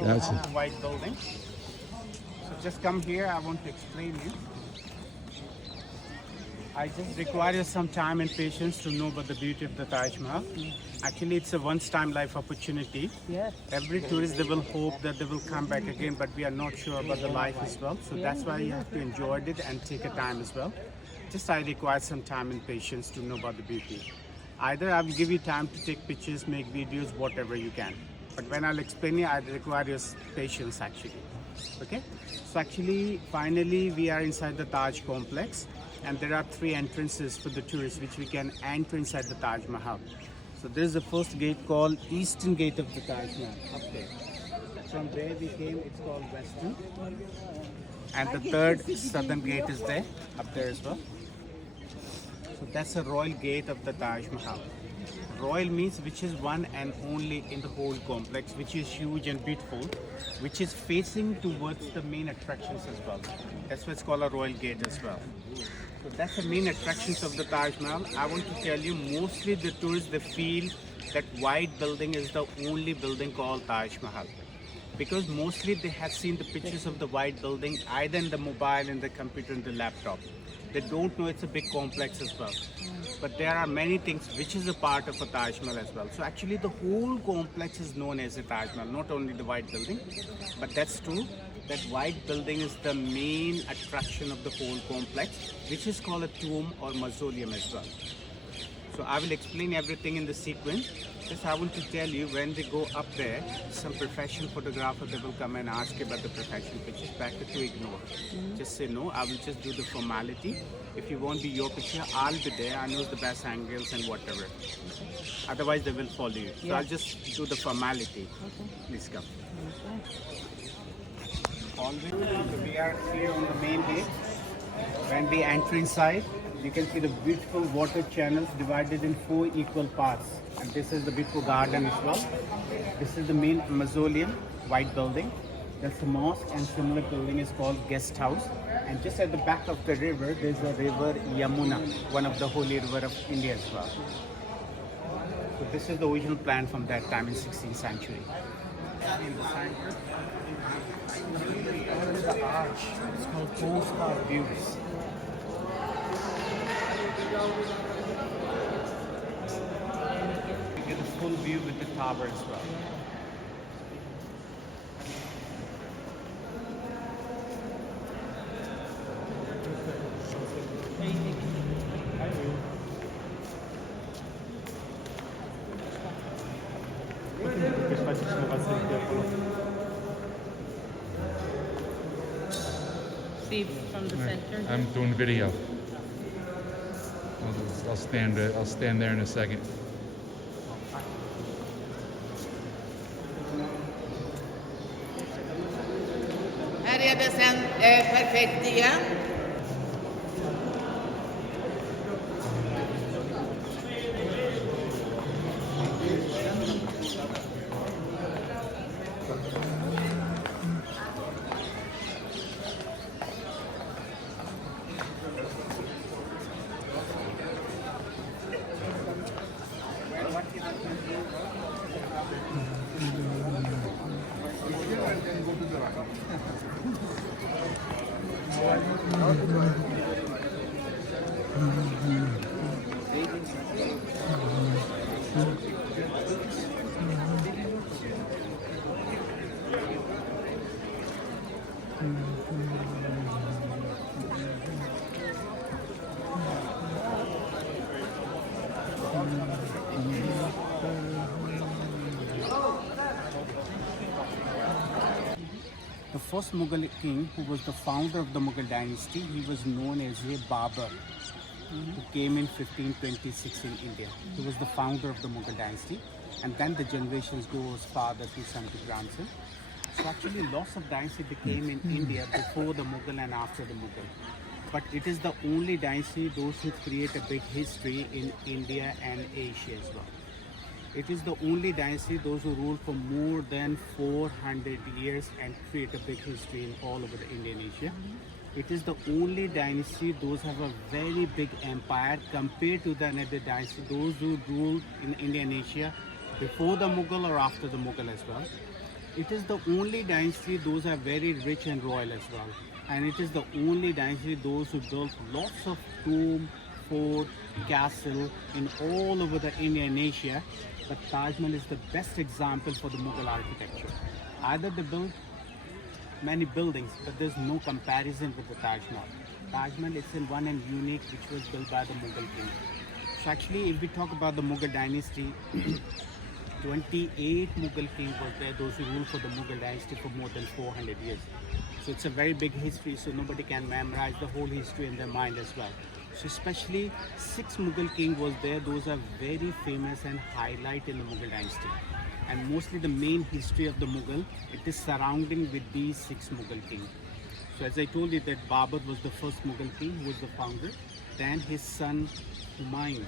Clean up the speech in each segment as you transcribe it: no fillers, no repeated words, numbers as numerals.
That's it. white building. So just come here, I want to explain you. I just require some time and patience to know about the beauty of the Taj Mahal. Actually, it's a once-time life opportunity. Yes. Every tourist, they will hope that they will come back again, but we are not sure about the life as well. So that's why you have to enjoy it and take a time as well. Just I require some time and patience to know about the beauty. Either I will give you time to take pictures, make videos, whatever you can. But when I'll explain you, I require your patience actually. Okay? So actually, finally, we are inside the Taj complex. And there are 3 entrances for the tourists which we can enter inside the Taj Mahal. So this is the first gate called Eastern Gate of the Taj Mahal, up there. From where we came, it's called Western. And the third southern gate is there, up there as well. So that's the royal gate of the Taj Mahal. Royal means which is one and only in the whole complex, which is huge and beautiful, which is facing towards the main attractions as well. That's why it's called a royal gate as well. So that's the main attractions of the Taj Mahal. I want to tell you, mostly the tourists, they feel that white building is the only building called Taj Mahal. Because mostly they have seen the pictures of the white building either in the mobile, in the computer, in the laptop. They don't know it's a big complex as well. But there are many things which is a part of a Taj Mahal as well. So actually the whole complex is known as a Taj Mahal, not only the white building. But that's true, that white building is the main attraction of the whole complex, which is called a tomb or mausoleum as well. So I will explain everything in the sequence. Just I want to tell you, when they go up there, some professional photographer, they will come and ask you about the professional pictures. Better to ignore. Just say no, I will just do the formality. If you won't be your picture, I'll be there. I know the best angles and whatever. Otherwise, they will follow you. So I'll just do the formality. Please come. Always, we are here on the main gate. When we enter inside, you can see the beautiful water channels divided in 4 equal parts. And this is the beautiful garden as well. This is the main mausoleum, white building. That's the mosque, and similar building is called guest house. And just at the back of the river, there's a river Yamuna, one of the holy river of India as well. So this is the original plan from that time in 16th century. In the center, the arch. It's called postcard views. You get a full view with the tower as well. See from the center. I'm doing video. I'll stand there in a second. Här är det sen perfekt igen. The first Mughal king, who was the founder of the Mughal dynasty, he was known as a Babur, who came in 1526 in India. He was the founder of the Mughal dynasty, and then the generations goes father to son to grandson. So actually lots of dynasty became in India before the Mughal and after the Mughal. But it is the only dynasty those who create a big history in India and Asia as well. It is the only dynasty those who rule for more than 400 years and create a big history in all over the Indian Asia. It is the only dynasty those have a very big empire compared to the another dynasty, those who ruled in Indian Asia before the Mughal or after the Mughal as well. It is the only dynasty those are very rich and royal as well. And it is the only dynasty those who built lots of tomb, fort, castle in all over the India and Asia. But Taj Mahal is the best example for the Mughal architecture. Either they built many buildings, but there's no comparison with the Taj Mahal. Taj Mahal is in one and unique, which was built by the Mughal king. So actually, if we talk about the Mughal dynasty, 28 Mughal kings were there, those who ruled for the Mughal dynasty for more than 400 years. So it's a very big history, so nobody can memorize the whole history in their mind as well. So especially 6 Mughal kings was there, those are very famous and highlight in the Mughal dynasty. And mostly the main history of the Mughal, it is surrounding with these 6 Mughal kings. So as I told you that Babur was the first Mughal king who was the founder. Then his son Humayun,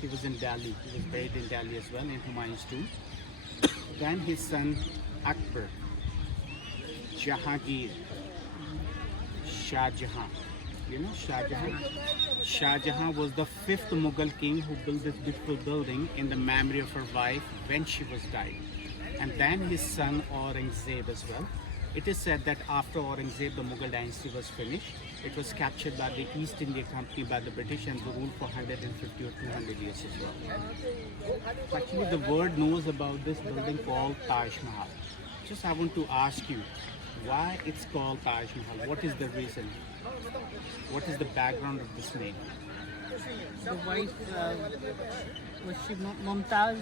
he was in Delhi, he was buried in Delhi as well in Humayun's tomb. Then his son Akbar, Jahangir, Shah Jahan. You know Shah Jahan? Shah Jahan was the 5th Mughal king who built this beautiful building in the memory of her wife when she was died. And then his son Aurangzeb as well. It is said that after Aurangzeb, the Mughal dynasty was finished. It was captured by the East India Company by the British and ruled for 150 or 200 years as well. Actually, the world knows about this building called Taj Mahal. Just I want to ask you, why it's called Taj Mahal? What is the reason? What is the background of this name? The wife, was she Mumtaz?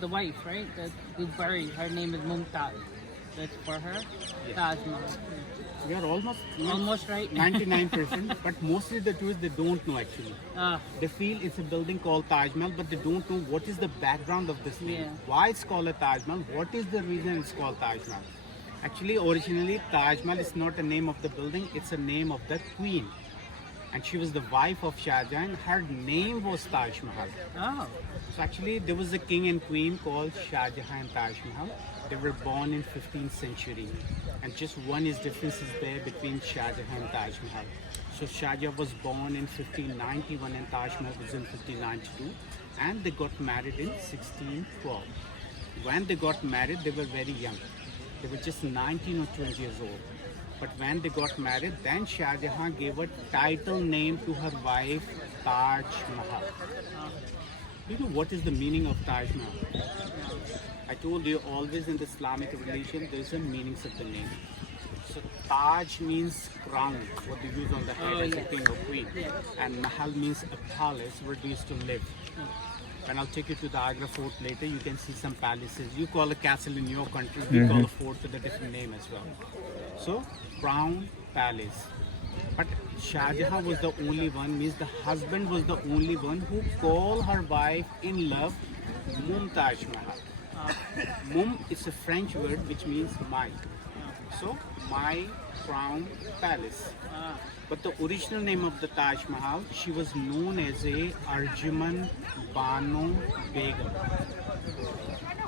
The wife, right? That we buried. Her name is Mumtaz. That's for her. Yes. Taj Mahal. We are Almost right. 99%, but mostly the tourists, they don't know actually. Ah, They feel it's a building called Taj Mahal, but they don't know what is the background of this name. Yeah. Why it's called a Taj Mahal? What is the reason it's called Taj Mahal? Actually, originally, Taj Mahal is not a name of the building, it's a name of the queen. And she was the wife of Shah Jahan. Her name was Taj Mahal. oh, So actually, there was a king and queen called Shah Jahan and Taj Mahal. They were born in 15th century. And just one is difference is there between Shah Jahan and Taj Mahal. So Shah Jahan was born in 1591 and Taj Mahal was in 1592. And they got married in 1612. When they got married, they were very young. They were just 19 or 20 years old. But when they got married, then Shah Jahan gave a title name to her wife, Taj Mahal. Do you know what is the meaning of Taj Mahal? I told you always in the Islamic religion there is a meaning of the name. So Taj means crown, what they use on the head as a king or queen. And Mahal means a palace where they used to live. And I'll take you to the Agra fort later, you can see some palaces. You call a castle in your country, we call a fort with a different name as well. So, crown palace. But Shah Jahan was the only one, means the husband was the only one who called her wife in love Mumtaz Mahal. Mum is a French word which means my. So, my crown palace. But the original name of the Taj Mahal, she was known as a Arjuman Banu Begum.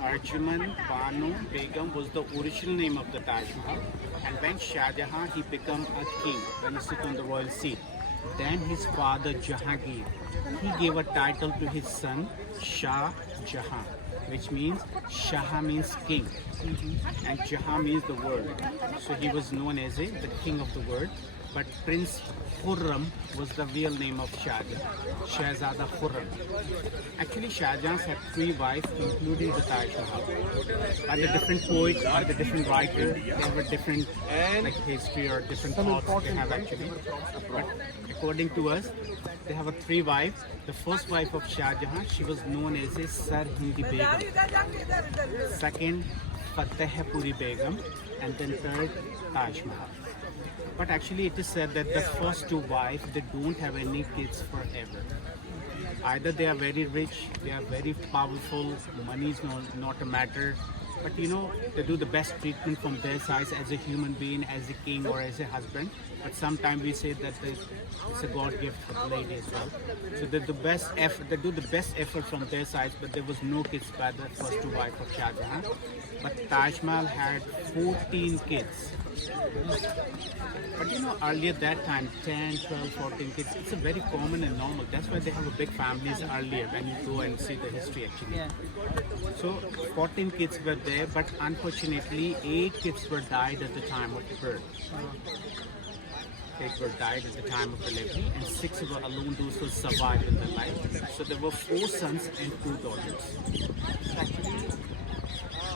Arjuman Banu Begum was the original name of the Taj Mahal. And when Shah Jahan, he became a king, when he sit on the royal seat. Then his father Jahangir, he gave a title to his son Shah Jahan, which means Shah means king, and Jahan means the world. So he was known as the king of the world. But Prince Khurram was the real name of Shah Jahan, Shahzada Khurram. Actually, Shah Jahan had 3 wives, including the Taj Mahal. And the different poets, or the different writers, they have a different like history or different thoughts they have actually. But according to us, they have 3 wives. The first wife of Shah Jahan, she was known as a Sar Hindi Begum. Second, Fatehpuri Begum, and then third, Taj Mahal. But actually it is said that the first 2 wives, they don't have any kids forever. Either they are very rich, they are very powerful, money is not a matter. But you know, they do the best treatment from their side as a human being, as a king or as a husband. But sometimes we say that it's a God gift for the lady as well. So they do the best effort from their side, but there was no kids by the first 2 wives of Shah Jahan. But Taj Mahal had 14 kids. But you know, earlier that time, 10, 12, 14 kids, it's a very common and normal. That's why they have a big families earlier when you go and see the history actually. Yeah. So 14 kids were there, but unfortunately 8 kids were died at the time of birth. 8 were died at the time of delivery and 6 were alone, those who survived in their life. So there were 4 sons and 2 daughters. So actually,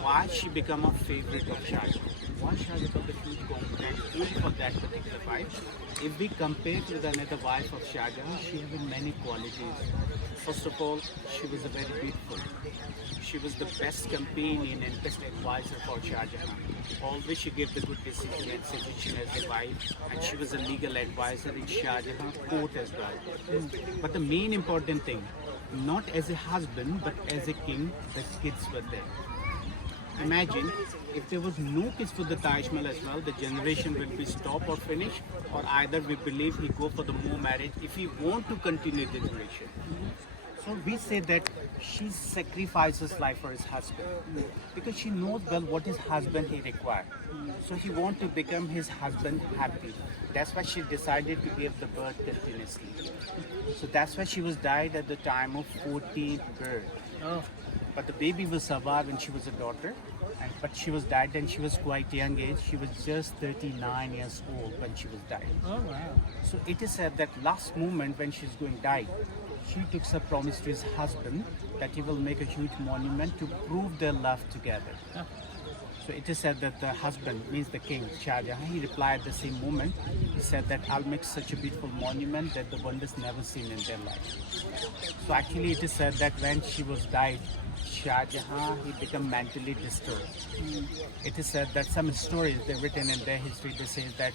why she became a favorite of Shah Jahan? Why Shah Jahan got a huge compliment only for that particular wife? If we compare with another wife of Shah Jahan, she had many qualities. First of all, she was a very beautiful. She was the best companion and best advisor for Shah Jahan. Always she gave the good decision and suggestion as a wife, and she was a legal advisor in Shah Jahan court as well. But the main important thing, not as a husband, but as a king, the kids were there. Imagine if there was no kids for the Taj Mahal as well, the generation will be stopped or finished, or either we believe he go for the more marriage if he want to continue the generation. So we say that she sacrifices life for his husband because she knows well what his husband he require. So he want to become his husband happy. That's why she decided to give the birth continuously. So that's why she was died at the time of 14th birth. Oh. But the baby will survive and she was a daughter. But she was died and she was quite young age. She was just 39 years old when she was died. Oh wow. So it is said that last moment when she's going to die, she took a promise to his husband that he will make a huge monument to prove their love together. Oh. So it is said that the husband, means the king, Shah Jahan, he replied at the same moment. He said that I'll make such a beautiful monument that the world has never seen in their life. So actually it is said that when she was died, Shah Jahan, he became mentally disturbed. It is said that some stories they've written in their history, they say that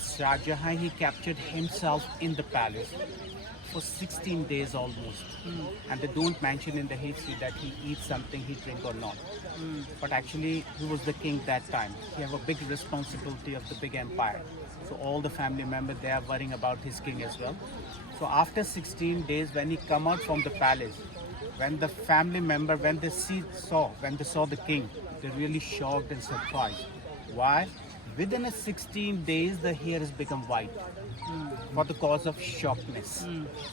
Shah Jahan, he captured himself in the palace for 16 days almost. And they don't mention in the history that he eats something, he drink or not. But actually, he was the king that time. He have a big responsibility of the big empire. So all the family members, they are worrying about his king as well. So after 16 days, when he come out from the palace, when the family member, when they saw the king, they're really shocked and surprised. Why? Within a 16 days, the hair has become white for the cause of shockness.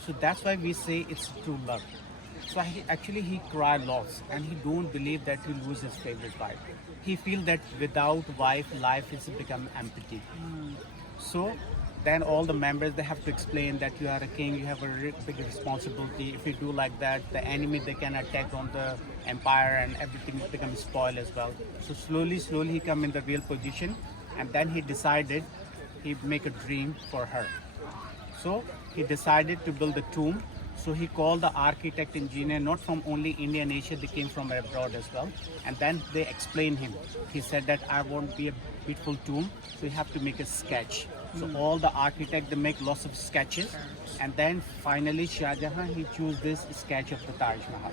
So that's why we say it's true love. So he cried lots and he don't believe that he lose his favorite wife. He feel that without wife, life is become empty. So then all the members, they have to explain that you are a king, you have a big responsibility. If you do like that, the enemy, they can attack on the empire and everything becomes spoiled as well. So slowly he come in the real position, and then he decided he'd make a dream for her. So he decided to build a tomb. So he called the architect engineer, not from only India and Asia, they came from abroad as well. And then they explained him. He said that I want to be a beautiful tomb, so you have to make a sketch. So all the architects, they make lots of sketches. And then finally Shah Jahan, he chose this sketch of the Taj Mahal.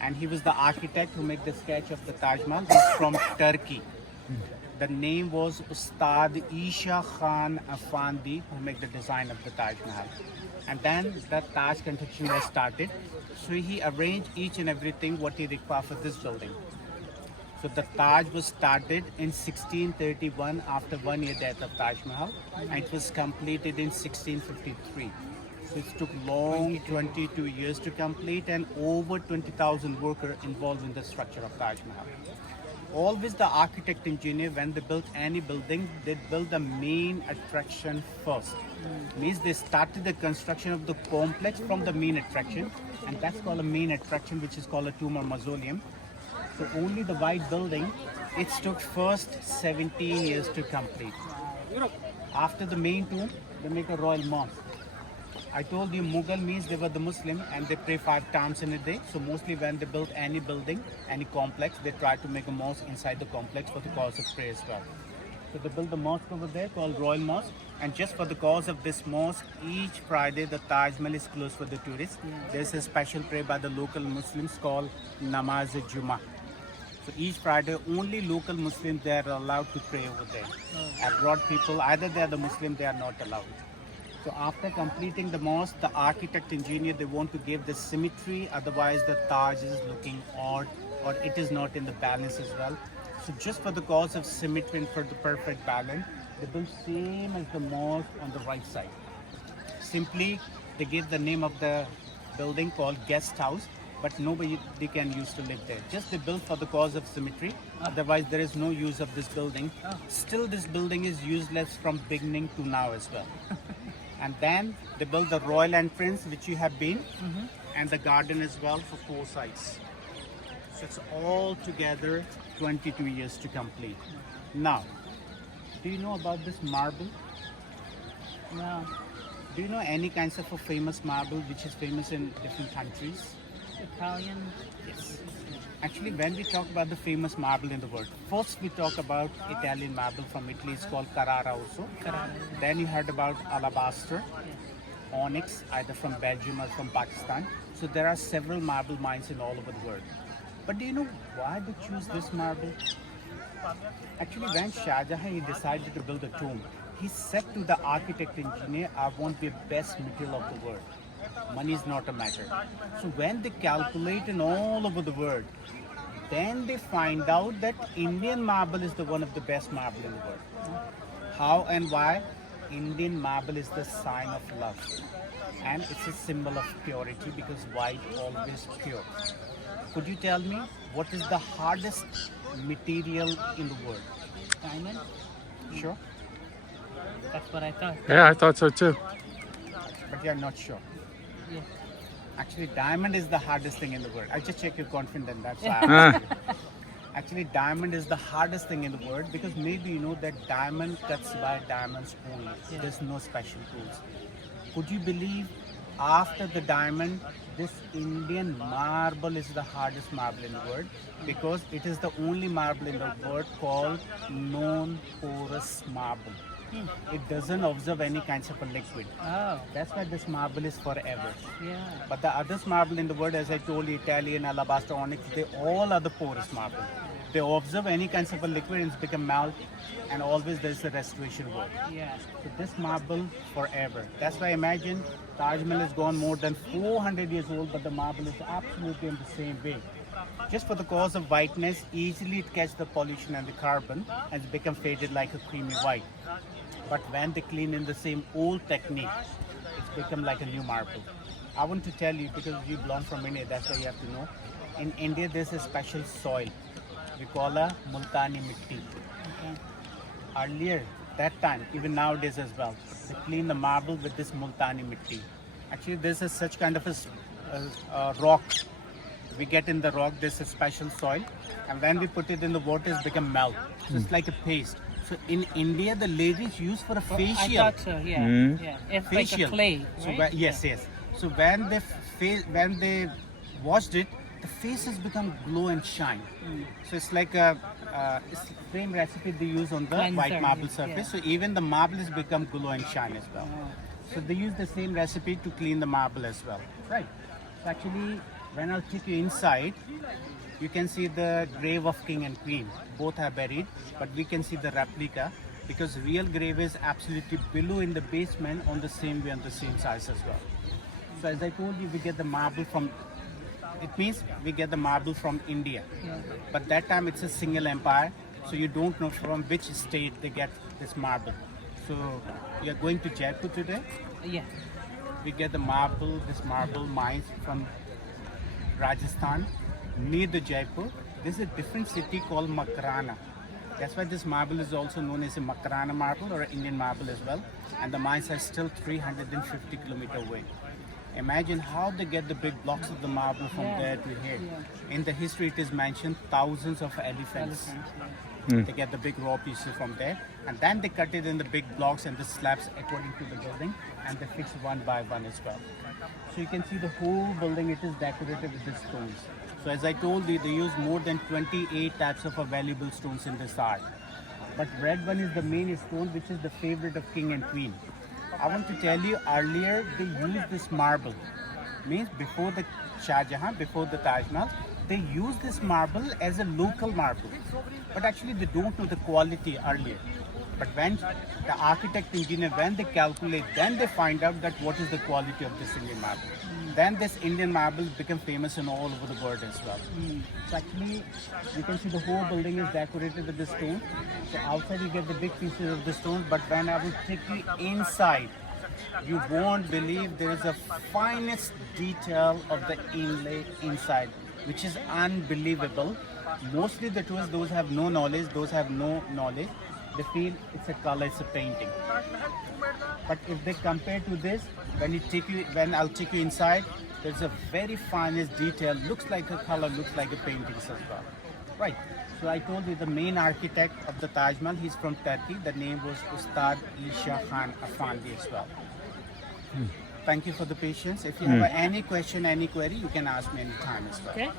And he was the architect who made the sketch of the Taj Mahal. He's from Turkey. The name was Ustad Isha Khan Afandi, who made the design of the Taj Mahal. And then the Taj construction was started. So he arranged each and everything what he required for this building. So the Taj was started in 1631 after 1 year death of Taj Mahal, and it was completed in 1653. So it took long 22 years to complete, and over 20,000 workers involved in the structure of Taj Mahal. Always the architect engineer, when they built any building, they build the main attraction first. Means they started the construction of the complex from the main attraction, and that's called a main attraction, which is called a tomb or mausoleum. So only the white building, it took first 17 years to complete. After the main tomb, they make a royal mosque. I told you Mughal means they were the Muslim and they pray 5 times in a day. So mostly when they build any building, any complex, they try to make a mosque inside the complex for the cause of prayer as well. So they built the mosque over there called Royal Mosque. And just for the cause of this mosque, each Friday the Taj Mahal is closed for the tourists. There's a special prayer by the local Muslims called Namaz-e-Jummah. So each Friday, only local Muslims, they are allowed to pray over there. Abroad people, either they are the Muslim, they are not allowed. So after completing the mosque, the architect engineer, they want to give the symmetry, otherwise the Taj is looking odd or it is not in the balance as well. So just for the cause of symmetry and for the perfect balance, they built same as the mosque on the right side. Simply, they gave the name of the building called guest house, but nobody they can use to live there. Just they built for the cause of symmetry. Otherwise, there is no use of this building. Still, this building is useless from beginning to now as well. And then they built the royal entrance, which you have been, and the garden as well for 4 sides. So it's all together 22 years to complete. Now, do you know about this marble? No. Do you know any kinds of a famous marble which is famous in different countries? Italian. Yes. Actually, when we talk about the famous marble in the world, first we talk about Italian marble from Italy. It's called Carrara also. Carrara. Then you heard about alabaster, onyx, either from Belgium or from Pakistan. So there are several marble mines in all over the world. But do you know why they choose this marble? Actually, when Shah Jahan he decided to build a tomb, he said to the architect engineer, I want the best material of the world. Money is not a matter. So when they calculate in all over the world, then they find out that Indian marble is the one of the best marble in the world. How and why? Indian marble is the sign of love. And it's a symbol of purity because white always pure. Could you tell me what is the hardest material in the world? Diamond. Sure, That's what I thought. Yeah, I thought so too. but you are not sure. Yeah. Actually, diamond is the hardest thing in the world. I just check your confidence. That's why I asked you. Actually, diamond is the hardest thing in the world because maybe you know that diamond cuts by diamonds only. Yeah. There's no special tools. Could you believe after the diamond, this Indian marble is the hardest marble in the world because it is the only marble in the world called non-porous marble. It doesn't absorb any kinds of a liquid. Oh. That's why this marble is forever. Yeah. But the others marble in the world, as I told you, Italian, alabaster, onyx, they all are the porous marble. They absorb any kinds of a liquid and it's become melt, and always there's a restoration work. Yeah. So this marble forever. That's why imagine Taj Mahal has gone more than 400 years old, but the marble is absolutely in the same way. Just for the cause of whiteness, easily it catches the pollution and the carbon and it's become faded like a creamy white. But when they clean in the same old technique, it's become like a new marble. I want to tell you because you belong from India, that's why you have to know. In India, there's a special soil. We call a Multani Mitti. Earlier, that time, even nowadays as well, they clean the marble with this Multani Mitti. Actually, there's a such kind of a rock. We get in the rock, there's a special soil, and when we put it in the water, it's become melt. So it's like a paste. So in India, the ladies use for a facial. I thought so. Yeah. Mm. Yeah. It's Facial. like a clay, So right? yes, yes. So when they washed it, the faces become glow and shine. So it's like a it's the same recipe they use on the Cleanser, white marble yeah. surface. So even the marble has become glow and shine as well. So they use the same recipe to clean the marble as well. Right. So actually, when I'll take you inside, you can see the grave of king and queen. Both are buried, but we can see the replica because real grave is absolutely below in the basement on the same way, on the same size as well. So as I told you, we get the marble from, it means we get the marble from India. Yeah. But that time it's a single empire, so you don't know from which state they get this marble. So we are going to Jaipur today. Yeah. We get the marble, this marble mines from Rajasthan, near the Jaipur. There's a different city called Makrana. That's why this marble is also known as a Makrana marble or Indian marble as well. And the mines are still 350 kilometers away. Imagine how they get the big blocks of the marble from Yeah. there to here. Yeah. In the history, it is mentioned thousands of elephants. They get the big raw pieces from there, and then they cut it in the big blocks and the slabs according to the building, and they fix one by one as well. So you can see the whole building, it is decorated with these stones. So as I told you, they use more than 28 types of valuable stones in this art. But red one is the main stone, which is the favorite of king and queen. I want to tell you, earlier they used this marble. Means before the Shah Jahan, before the Taj Mahal, they used this marble as a local marble. But actually they don't know the quality earlier. But when the architect engineer, when they calculate, then they find out that what is the quality of this Indian marble. then this Indian marble became famous in all over the world as well. So actually, you can see the whole building is decorated with the stone. So outside you get the big pieces of the stone, but when I will take you inside, you won't believe there is a finest detail of the inlay inside, which is unbelievable. Mostly the tourists, those have no knowledge, they feel it's a color, it's a painting. But if they compare to this, when I'll take you inside, there's a very finest detail, looks like a color, looks like a painting as well. Right. So I told you the main architect of the Taj Mahal, he's from Turkey. The name was Ustad Isha Khan Afandi as well. Thank you for the patience. If you have any question, any query, you can ask me anytime as well. Okay.